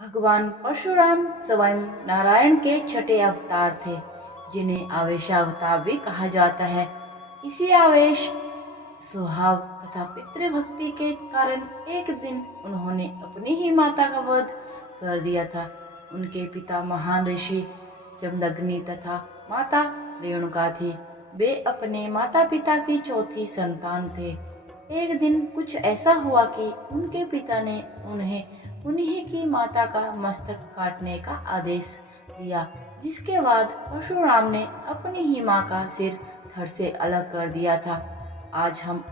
भगवान परशुराम स्वयं नारायण के छठे अवतार थे, जिन्हें आवेशावतार भी कहा जाता है। इसी आवेश स्वभाव तथा पितृभक्ति के कारण एक दिन उन्होंने अपनी ही माता का वध कर दिया था। उनके पिता महान ऋषि जमदग्नि तथा माता रेणुका थी। वे अपने माता पिता की चौथी संतान थे। एक दिन कुछ ऐसा हुआ कि उनके पिता ने उन्हें उन्हीं की माता का मस्तक काटने का आदेश दिया, जिसके बाद परशुराम ने अपनी ही माँ का सिर धड़ से अलग कर दिया था। आज हम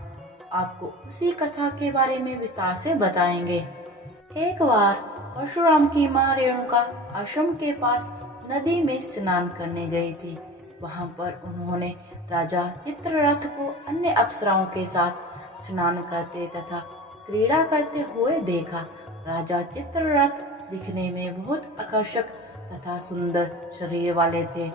आपको उसी कथा के बारे में विस्तार से बताएंगे। एक बार परशुराम की माँ रेणुका आश्रम के पास नदी में स्नान करने गई थी। वहां पर उन्होंने राजा चित्ररथ को अन्य अप्सराओं के साथ स्नान करते तथा क्रीड़ा करते हुए देखा। राजा चित्ररथ दिखने में बहुत आकर्षक तथा सुंदर शरीर वाले थे।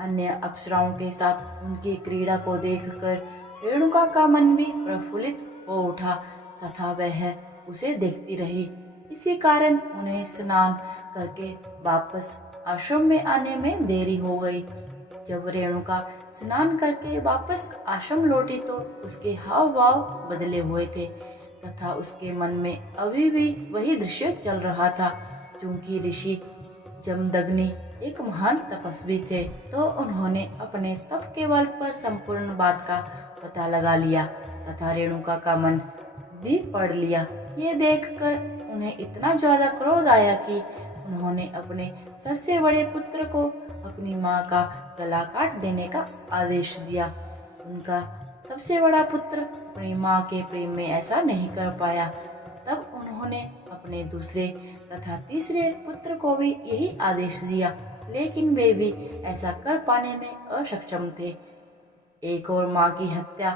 अन्य अप्सराओं के साथ उनकी क्रीड़ा को देखकर रेणुका का मन भी प्रफुल्लित हो उठा तथा वह उसे देखती रही। इसी कारण उन्हें स्नान करके वापस आश्रम में आने में देरी हो गई। जब रेणुका स्नान करके वापस आश्रम लौटी तो उसके हाव भाव बदले हुए थे तथा उसके मन में अभी भी वही दृश्य चल रहा था। क्योंकि ऋषि जमदग्नि एक महान तपस्वी थे, तो उन्होंने अपने तप के बल पर संपूर्ण बात का पता लगा लिया तथा रेणुका का मन भी पढ़ लिया। ये देखकर उन्हें इतना ज्यादा क्रोध आया कि उन्होंने अपने सबसे बड़े पुत्र को अपनी माँ का गला काट देने का आदेश दिया। उनका सबसे बड़ा पुत्र अपनी माँ के प्रेम में ऐसा नहीं कर पाया। तब उन्होंने अपने दूसरे तथा तीसरे पुत्र को भी यही आदेश दिया, लेकिन वे भी ऐसा कर पाने में असक्षम थे। एक और माँ की हत्या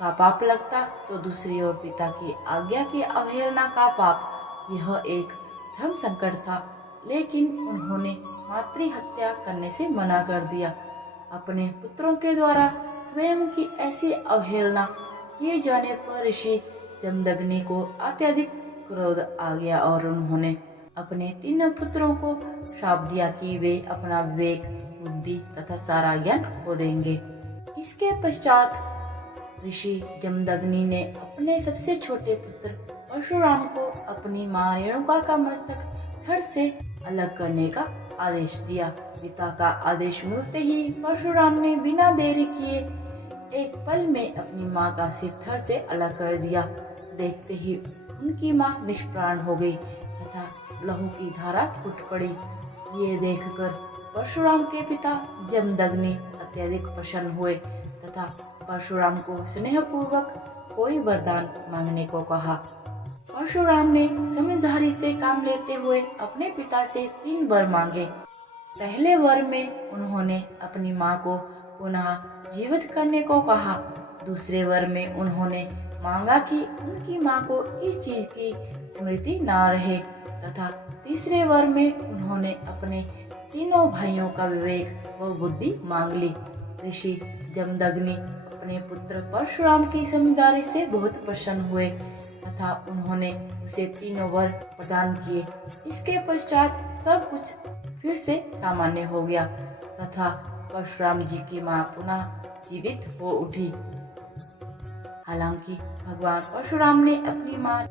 का पाप लगता तो दूसरी ओर पिता की आज्ञा की अवहेलना का पाप। यह एक धर्म संकट था, लेकिन उन्होंने मातृ हत्या करने से मना कर दिया। अपने पुत्रों के द्वारा स्वयं की ऐसी अवहेलना किए जाने पर ऋषि जमदग्नि को अत्यधिक क्रोध आ गया और उन्होंने अपने तीनों पुत्रों को श्राप दिया कि वे अपना विवेक, बुद्धि तथा सारा ज्ञान खो देंगे। इसके पश्चात ऋषि जमदग्नि ने अपने सबसे छोटे पुत्र परशुराम को अपनी माँ रेणुका का मस्तक धड़ से अलग करने का आदेश दिया। पिता का आदेश मिलते ही परशुराम ने बिना देरी किए एक पल में अपनी माँ का सिर धड़ से अलग कर दिया। देखते ही उनकी माँ निष्प्राण हो गई तथा लहू की धारा फूट पड़ी। ये देखकर परशुराम के पिता जमदग्नि अत्यधिक प्रसन्न हुए तथा परशुराम को स्नेहपूर्वक कोई वरदान मांगने को कहा। परशुराम ने समझदारी से काम लेते हुए अपने पिता से 3 वर मांगे। पहले वर में उन्होंने अपनी माँ को पुनः जीवित करने को कहा। दूसरे वर में उन्होंने मांगा कि उनकी माँ को इस चीज की स्मृति ना रहे तथा तीसरे वर में उन्होंने अपने तीनों भाइयों का विवेक व बुद्धि मांग ली। ऋषि जमदग्नि अपने पुत्र परशुराम की समझदारी से बहुत प्रसन्न हुए तथा उन्होंने उसे 3 वर प्रदान किए। इसके पश्चात सब कुछ फिर से सामान्य हो गया तथा परशुराम जी की माँ पुनः जीवित हो उठी। हालांकि भगवान परशुराम ने अपनी माँ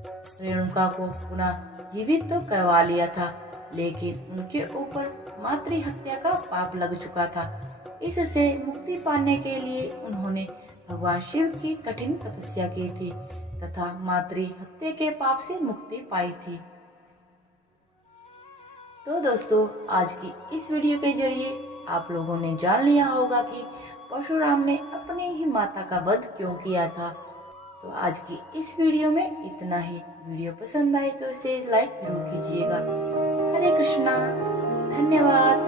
रेणुका को पुनः जीवित तो करवा लिया था, लेकिन उनके ऊपर मातृ हत्या का पाप लग चुका था। इससे मुक्ति पाने के लिए उन्होंने भगवान शिव की कठिन तपस्या की थी तथा मातृ हत्या के पाप से मुक्ति पाई थी। तो दोस्तों, आज की इस वीडियो के जरिए आप लोगों ने जान लिया होगा कि परशुराम ने अपनी ही माता का वध क्यों किया था। तो आज की इस वीडियो में इतना ही। वीडियो पसंद आए तो इसे लाइक जरूर कीजिएगा। हरे कृष्णा, धन्यवाद।